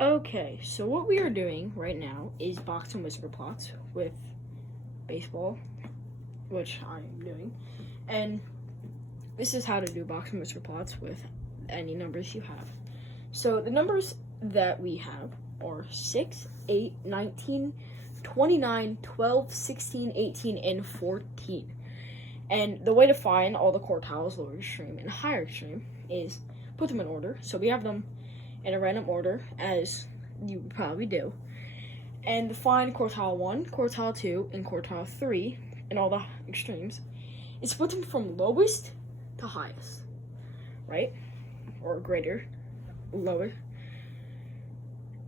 Okay, so what we are doing right now is box and whisker plots with baseball, which I am doing. And this is how to do box and whisker plots with any numbers you have. So the numbers that we have are 6, 8, 19, 29, 12, 16, 18, and 14. And the way to find all the quartiles, lower extreme and higher extreme, is put them in order. So we have them in a random order, as you would probably do. And to find quartile 1, quartile 2, and quartile 3, and all the extremes, is put them from lowest to highest, right? Or greater, lower,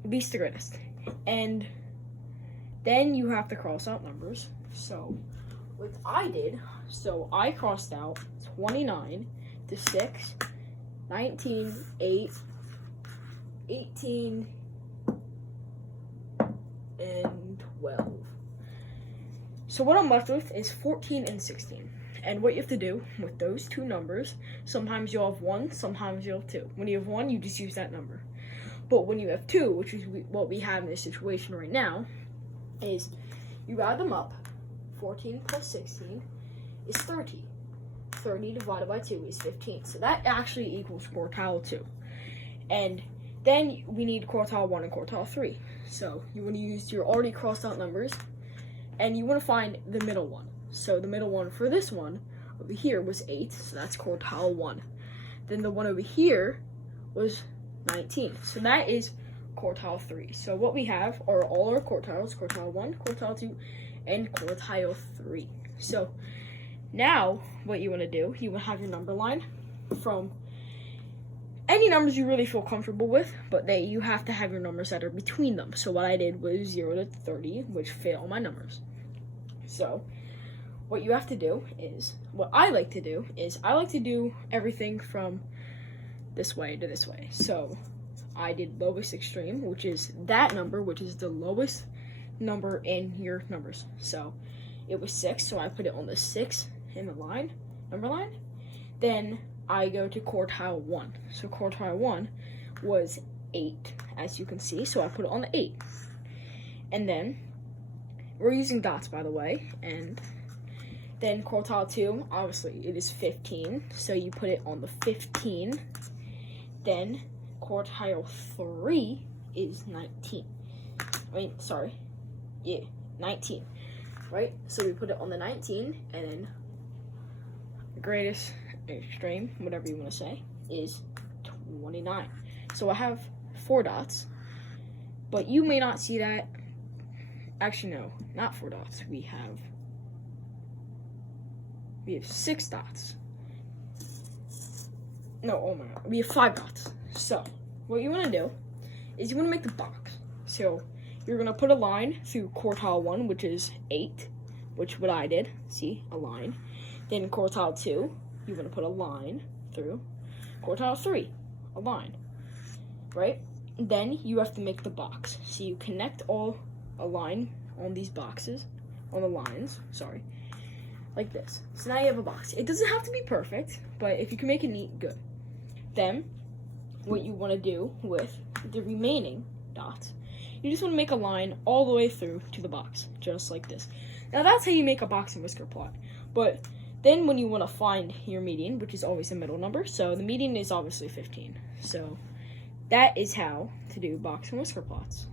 least to greatest. And then you have to cross out numbers. So what I did, I crossed out 29 to 6, 19, 8, 18, and 12. So what I'm left with is 14 and 16. And what you have to do with those two numbers, sometimes you'll have 1, sometimes you'll have 2. When you have 1, you just use that number. But when you have 2, which is what we have in this situation right now, is you add them up. 14 plus 16 is 30. 30 divided by 2 is 15. So that actually equals quartile 2. And then we need quartile 1 and quartile 3. So you want to use your already crossed out numbers, and you want to find the middle one. So the middle one for this one over here was 8, so that's quartile 1. Then the one over here was 19, so that is quartile 3. So what we have are all our quartiles: quartile 1, quartile 2, and quartile 3. So now what you want to do, you want to have your number line from any numbers you really feel comfortable with, but you have to have your numbers that are between them. So what I did was 0 to 30, which fit all my numbers. So what you have to do is, what I like to do is, I like to do everything from this way to this way. So I did lowest extreme, which is that number, which is the lowest number in your numbers. So it was 6, so I put it on the 6 in the line, number line. Then I go to quartile 1. So quartile 1 was 8, as you can see, so I put it on the 8. And then we're using dots, by the way. And then quartile 2, obviously it is 15, so you put it on the 15. Then quartile 3 is 19. 19, right? So we put it on the 19, and then the greatest extreme, whatever you want to say, is 29. So I have 4 dots, but you may not see that. Actually, no, not 4 dots. We have 6 dots. No, oh my god, we have 5 dots. So what you want to do is you want to make the box. So you're going to put a line through quartile 1, which is 8, which what I did. See, a line. Then quartile 2, you're going to put a line through. Quartile 3, a line, right? Then you have to make the box. So you connect a line on these boxes, on the lines, sorry, like this. So now you have a box. It doesn't have to be perfect, but if you can make it neat, good. Then what you want to do with the remaining dots, you just want to make a line all the way through to the box, just like this. Now that's how you make a box and whisker plot. But then when you want to find your median, which is always the middle number, so the median is obviously 15. So that is how to do box and whisker plots.